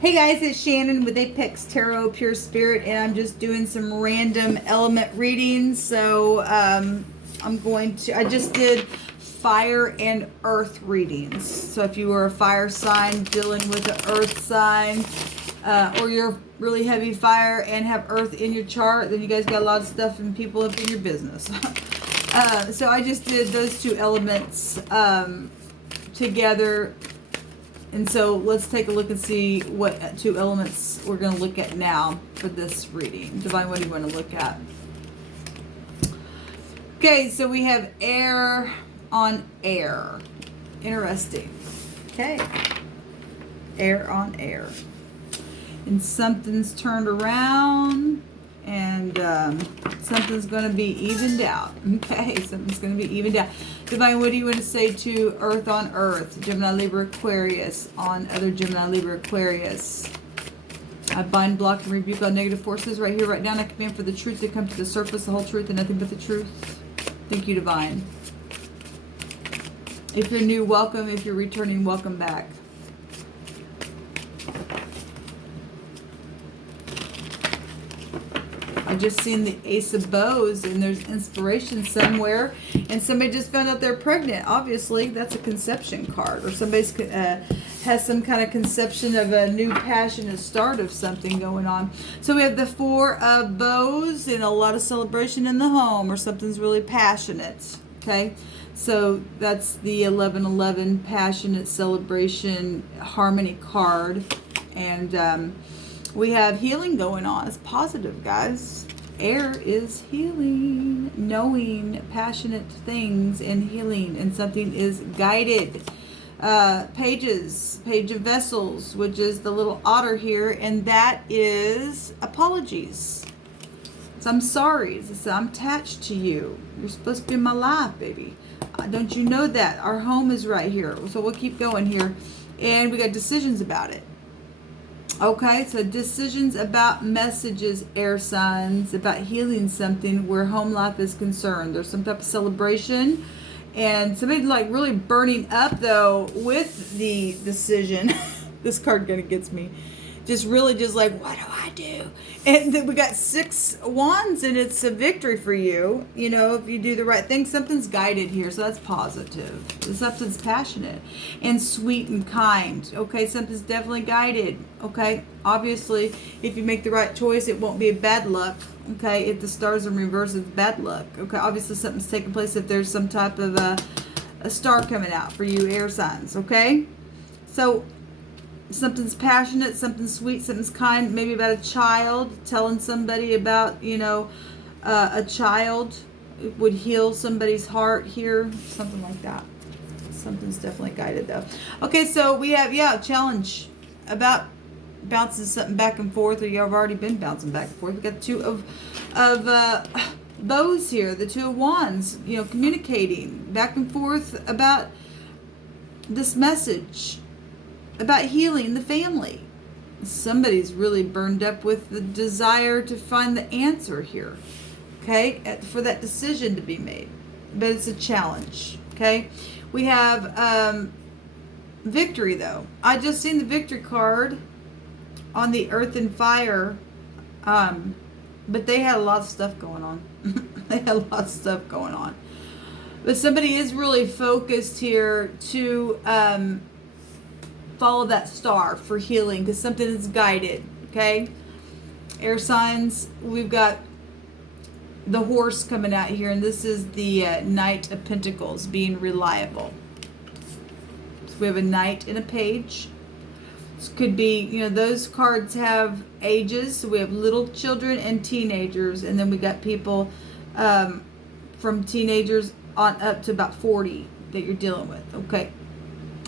Hey guys, it's Shannon with Apex Tarot Pure Spirit, and I'm just doing some random element readings. So I just did fire and earth readings. So if you were a fire sign dealing with an earth sign, or you're really heavy fire and have earth in your chart, then you guys got a lot of stuff and people up in your business. So I just did those two elements together. And so let's take a look and see what two elements we're going to look at now for this reading. Divine, what do you want to look at? Okay, so we have air on air. Interesting. Okay. Air on air. And something's turned around and something's going to be evened out. Okay, something's going to be evened out. Divine, what do you want to say to Earth on Earth, Gemini, Libra, Aquarius, on other Gemini, Libra, Aquarius? I bind, block, and rebuke all negative forces right here, right now. And I command for the truth to come to the surface, the whole truth, and nothing but the truth. Thank you, Divine. If you're new, welcome. If you're returning, welcome back. I just seen the Ace of Bows, and there's inspiration somewhere, and somebody just found out they're pregnant. Obviously, that's a conception card, or somebody's has some kind of conception of a new passionate start of something going on. So we have the Four of Bows and a lot of celebration in the home, or something's really passionate. Okay, so that's the 1111 passionate celebration harmony card, and we have healing going on. It's positive, guys. Air is healing, knowing passionate things and healing, and something is guided. Page of Vessels, which is the little otter here, and that is apologies. So I'm sorry. So I'm attached to you. You're supposed to be in my life, baby. Don't you know that? Our home is right here. So we'll keep going here. And we got decisions about it. Okay, so decisions about messages, air signs, about healing something where home life is concerned. There's some type of celebration, and somebody like really burning up though with the decision. This card kind of gets me. Just really just like, what do I do? And then we got 6 wands, and it's a victory for you. You know, if you do the right thing, something's guided here. So that's positive. Something's passionate and sweet and kind. Okay, something's definitely guided. Okay, obviously, if you make the right choice, it won't be a bad luck. Okay, if the stars are in reverse, it's bad luck. Okay, obviously something's taking place if there's some type of a star coming out for you air signs. Okay, so something's passionate, something's sweet, something's kind, maybe about a child, telling somebody about, you know, a child would heal somebody's heart here, something like that. Something's definitely guided though. Okay, so we have, challenge about bouncing something back and forth, or you have already been bouncing back and forth. We got the 2 of bows here, the 2 of wands, you know, communicating back and forth about this message, about healing the family. Somebody's really burned up with the desire to find the answer here, okay, for that decision to be made. But it's a challenge, okay? We have victory, though. I just seen the victory card on the earth and fire, but they had a lot of stuff going on. They had a lot of stuff going on. But somebody is really focused here to follow that star for healing, because something is guided. Okay, air signs, we've got the horse coming out here, and this is the Knight of Pentacles, being reliable. So we have a knight and a page. This could be, you know, those cards have ages, so we have little children and teenagers, and then we got people from teenagers on up to about 40 that you're dealing with. Okay,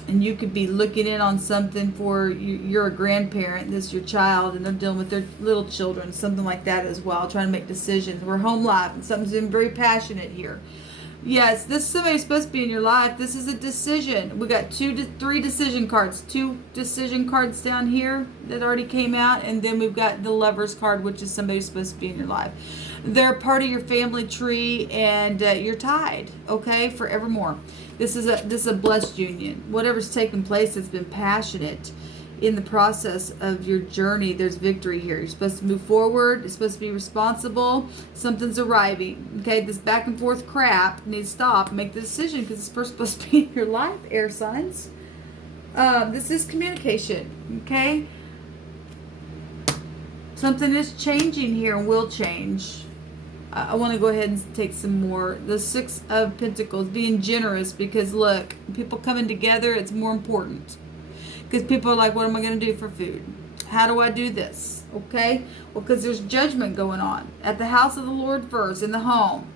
and you could be looking in on something for you're a grandparent, this is your child, and they're dealing with their little children, something like that as well, trying to make decisions. We're home life, and something's been very passionate here. Yes, this is somebody supposed to be in your life. This is a decision. We got 2 to 3 decision cards, 2 decision cards down here that already came out, and then we've got the Lovers card, which is somebody who's supposed to be in your life. They're part of your family tree, and you're tied, okay, forevermore. This is a blessed union. Whatever's taken place has been passionate. in the process of your journey, there's victory here. You're supposed to move forward. You're supposed to be responsible. Something's arriving. Okay, this back and forth crap needs to stop. Make the decision, because this person's supposed to be in your life, air signs. This is communication. Okay, something is changing here and will change. I want to go ahead and take some more. The Six of Pentacles, being generous, because look, people coming together, it's more important. Because people are like, what am I going to do for food? How do I do this? Okay? Well, because there's judgment going on at the house of the Lord first, in the home.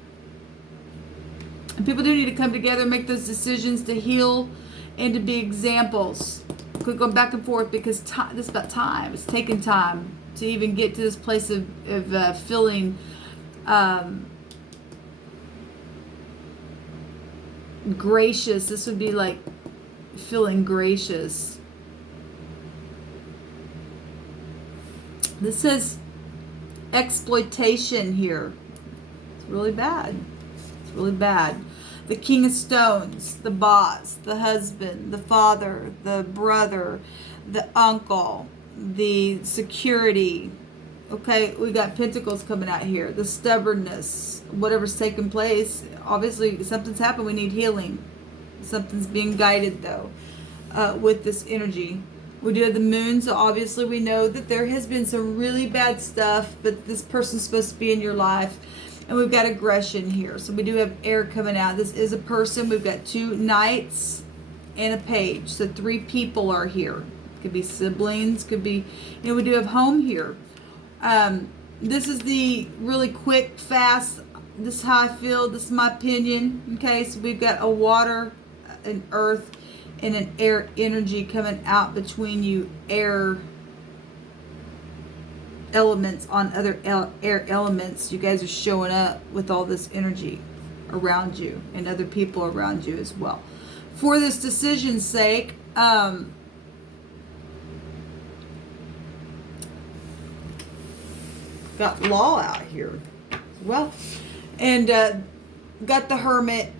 And people do need to come together and make those decisions to heal and to be examples. Could go back and forth, because this is about time. It's taking time to even get to this place of feeling gracious. This would be like feeling gracious. This says exploitation here. It's really bad. It's really bad. The King of Stones, the boss, the husband, the father, the brother, the uncle, the security. Okay, we got Pentacles coming out here. The stubbornness, whatever's taking place. Obviously, something's happened. We need healing. Something's being guided, though, with this energy. We do have the moon, so obviously we know that there has been some really bad stuff, but this person's supposed to be in your life. And we've got aggression here. So we do have air coming out. This is a person. We've got 2 knights and a page. So 3 people are here. Could be siblings, could be, we do have home here. This is the really quick, fast, this is how I feel, this is my opinion. Okay, so we've got a water, an earth, and an air energy coming out between you, air elements on other air elements. You guys are showing up with all this energy around you and other people around you as well. For this decision's sake, got law out here as well. And got the Hermit.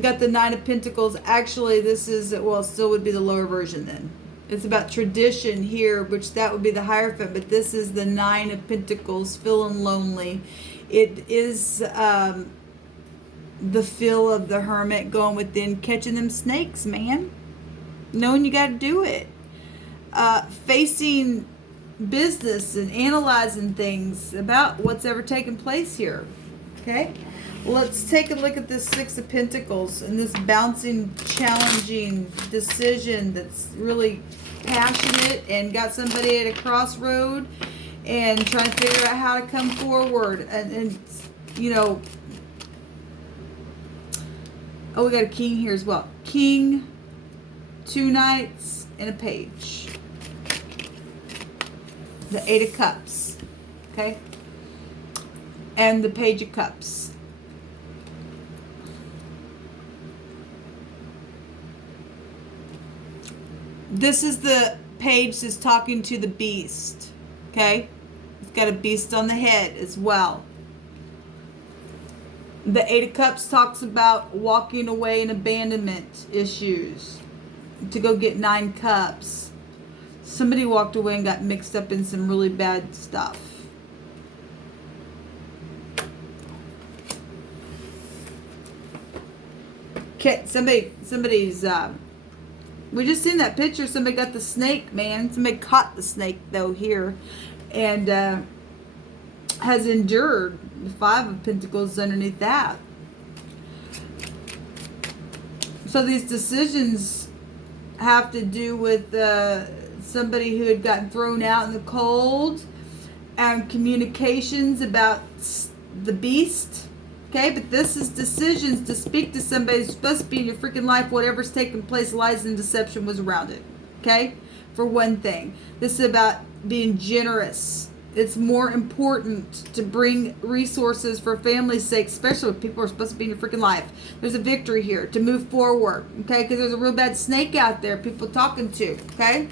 Got the Nine of Pentacles. Actually, this is, well, it still would be the lower version then. It's about tradition here, which that would be the Hierophant, but this is the Nine of Pentacles, feeling lonely. It is the feel of the Hermit, going within, catching them snakes, man. Knowing you got to do it. Facing business and analyzing things about what's ever taken place here. Okay? Let's take a look at this Six of Pentacles and this bouncing, challenging decision that's really passionate and got somebody at a crossroad and trying to figure out how to come forward. And oh, we got a king here as well. King, 2 knights, and a page. The 8 of Cups. Okay? And the Page of Cups. This is the page that's talking to the beast. Okay? It's got a beast on the head as well. The 8 of Cups talks about walking away and abandonment issues. To go get 9 cups. Somebody walked away and got mixed up in some really bad stuff. Okay, somebody's we just seen that picture. Somebody got the snake, man. Somebody caught the snake though here, and has endured. The 5 of Pentacles underneath that. So these decisions have to do with somebody who had gotten thrown out in the cold, and communications about the beast. Okay, but this is decisions to speak to somebody who's supposed to be in your freaking life. Whatever's taking place, lies and deception was around it. Okay, for one thing. This is about being generous. It's more important to bring resources for family's sake, especially when people are supposed to be in your freaking life. There's a victory here to move forward. Okay, because there's a real bad snake out there people talking to. Okay.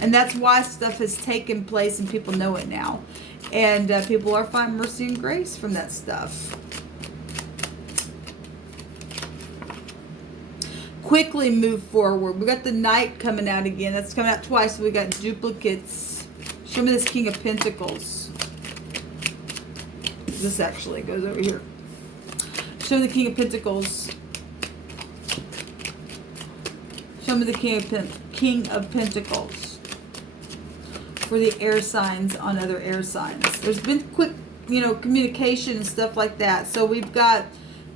And that's why stuff has taken place and people know it now. And people are finding mercy and grace from that stuff. quickly move forward. We got the Knight coming out again. That's coming out twice. So we got duplicates. Show me this King of Pentacles. This actually goes over here. Show me the King of Pentacles. Show me the King of Pentacles for the air signs on other air signs. There's been quick, communication and stuff like that. So we've got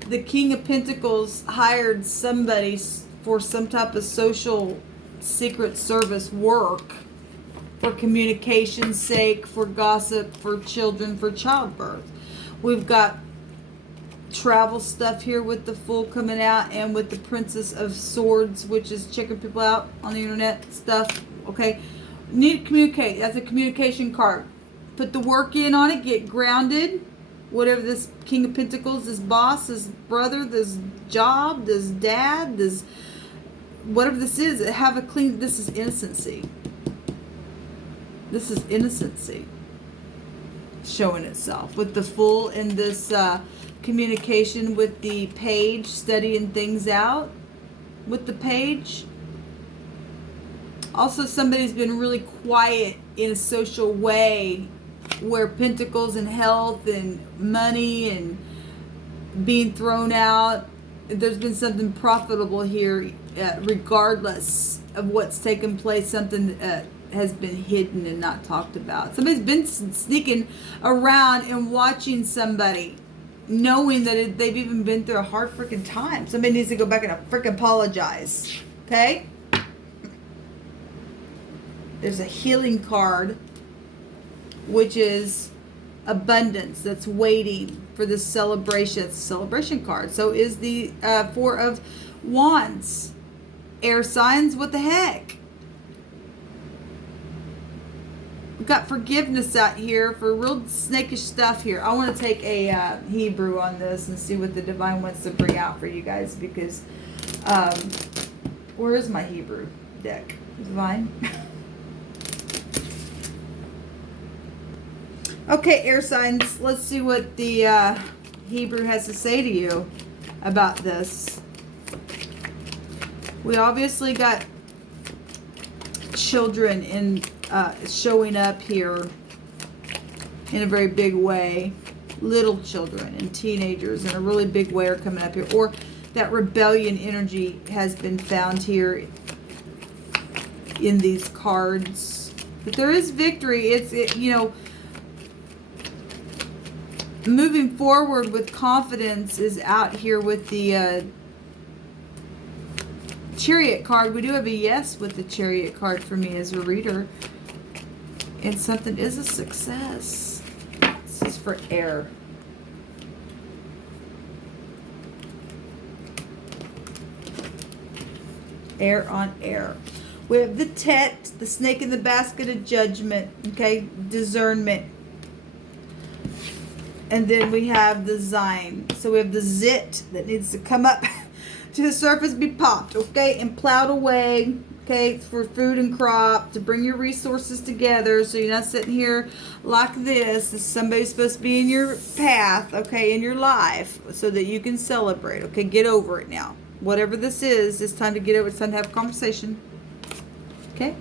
the King of Pentacles hired somebody for some type of social secret service work for communication's sake, for gossip, for children, for childbirth. We've got travel stuff here with the Fool coming out, and with the Princess of Swords, which is checking people out on the internet stuff. Okay, need to communicate. That's a communication card. Put the work in on it. Get grounded. Whatever this King of Pentacles, this boss, this brother, this job, this dad, this whatever this is, have a clean. This is innocency. This is innocency showing itself with the Fool in this communication with the Page, studying things out with the Page. Also, somebody's been really quiet in a social way, where Pentacles and health and money and being thrown out. There's been something profitable here, regardless of what's taken place. Something has been hidden and not talked about. Somebody's been sneaking around and watching somebody, knowing that they've even been through a hard freaking time. Somebody needs to go back and freaking apologize. Okay? There's a healing card, which is abundance, that's waiting for this celebration. It's a celebration card. So is the Four of Wands. Air signs, what the heck? We've got forgiveness out here for real snakish stuff here. I want to take a Hebrew on this and see what the Divine wants to bring out for you guys, because where is my Hebrew deck? Divine. Okay, air signs, let's see what the Hebrew has to say to you about this. We obviously got children in showing up here in a very big way. Little children and teenagers in a really big way are coming up here. Or that rebellion energy has been found here in these cards. But there is victory. Moving forward with confidence is out here with the Chariot card. We do have a yes with the Chariot card for me as a reader. And something is a success. This is for air. Air on air. We have the Tet, the snake in the basket of judgment. Okay, discernment. And then we have the Zine. So we have the Zit that needs to come up to the surface, be popped, okay, and plowed away, okay, for food and crop, to bring your resources together, so you're not sitting here like this. Somebody's supposed to be in your path, okay, in your life, so that you can celebrate, okay. Get over it now. Whatever this is, it's time to get over it. It's time to have a conversation, okay.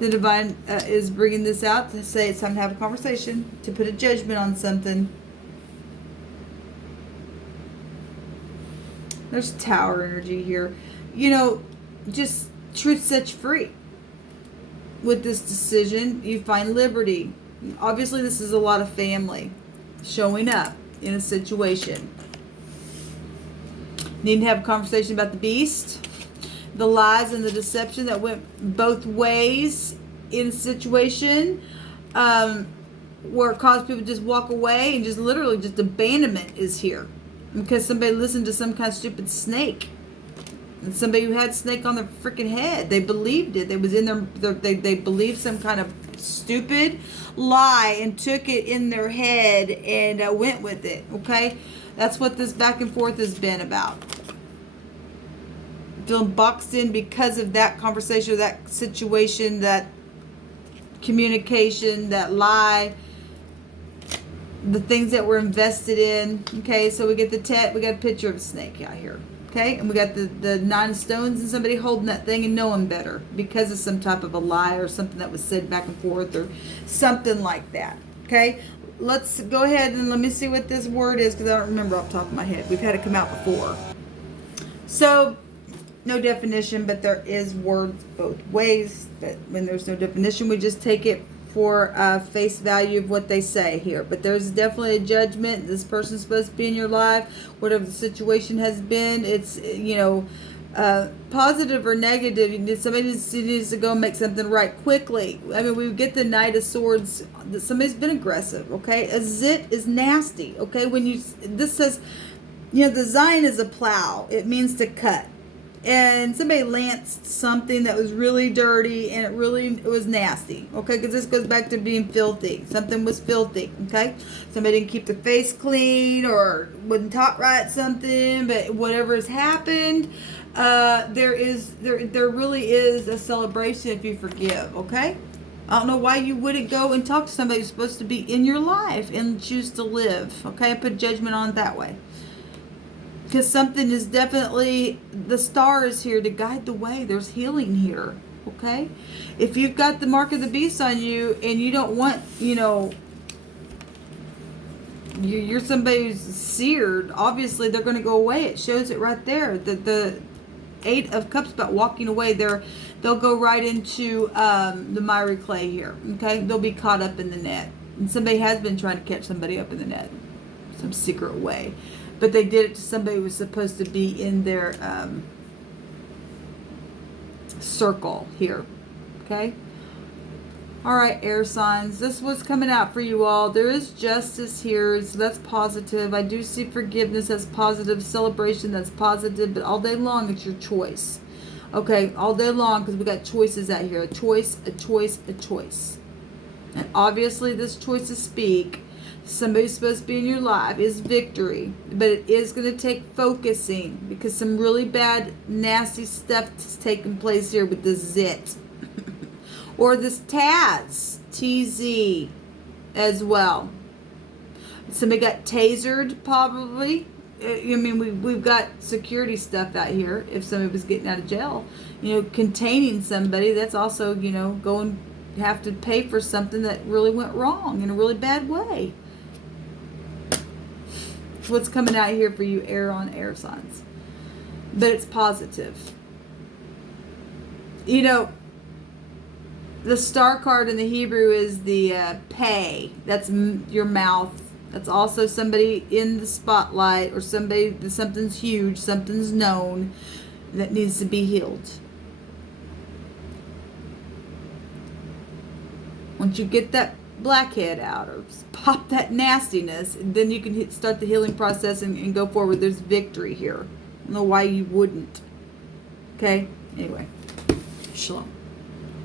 The Divine is bringing this out to say it's time to have a conversation, to put a judgment on something. There's Tower energy here. Just truth sets you free. With this decision, you find liberty. Obviously, this is a lot of family showing up in a situation. Need to have a conversation about the beast, the lies and the deception that went both ways in a situation, where it caused people to just walk away, and just literally just abandonment is here. Because somebody listened to some kind of stupid snake. And somebody who had snake on their freaking head. They believed it. They was in they believed some kind of stupid lie and took it in their head and went with it. Okay? That's what this back and forth has been about. Feeling boxed in because of that conversation, or that situation, that communication, that lie. The things that we're invested in. Okay, so we get the Tet. We got a picture of a snake out here. Okay, and we got the 9 of stones and somebody holding that thing and knowing better because of some type of a lie or something that was said back and forth or something like that. Okay, let's go ahead and let me see what this word is because I don't remember off the top of my head. We've had it come out before. So, no definition, but there is words both ways. But when there's no definition, we just take it for face value of what they say here. But there's definitely a judgment. This person's supposed to be in your life. Whatever the situation has been, it's, positive or negative. Somebody needs to go and make something right quickly. I mean, we get the Knight of Swords. Somebody's been aggressive, okay? A zit is nasty, okay? This says, the Zion is a plow. It means to cut. And somebody lanced something that was really dirty and it was nasty, okay? Because this goes back to being filthy. Something was filthy, okay? Somebody didn't keep their face clean or wouldn't talk right something, but whatever has happened, there really is a celebration if you forgive, okay? I don't know why you wouldn't go and talk to somebody who's supposed to be in your life and choose to live, okay? Put judgment on it that way. Because something is definitely, the star is here to guide the way. There's healing here, okay? If you've got the mark of the beast on you and you don't want, you're somebody who's seared, obviously they're going to go away. It shows it right there. The 8 of Cups about walking away. They'll go right into the miry clay here, okay? They'll be caught up in the net. And somebody has been trying to catch somebody up in the net, some secret way. But they did it to somebody who was supposed to be in their circle here. Okay? Alright, air signs. This was coming out for you all. There is justice here, so that's positive. I do see forgiveness as positive. Celebration, that's positive. But all day long, it's your choice. Okay? All day long, because we got choices out here. A choice, a choice, a choice. And obviously, this choice to speak. Somebody's supposed to be in your life is victory, but it is going to take focusing because some really bad, nasty stuff is taking place here with the zit or this Taz, TZ as well. Somebody got tasered probably. I mean, we've got security stuff out here. If somebody was getting out of jail, containing somebody, that's also, going have to pay for something that really went wrong in a really bad way. What's coming out here for you, air on air signs, but it's positive. The star card in the Hebrew is the pay. That's your mouth. That's also somebody in the spotlight or something's huge, something's known that needs to be healed. Once you get that blackhead out or pop that nastiness, then you can start the healing process and go forward. There's victory here. I don't know why you wouldn't. Okay? Anyway, shalom.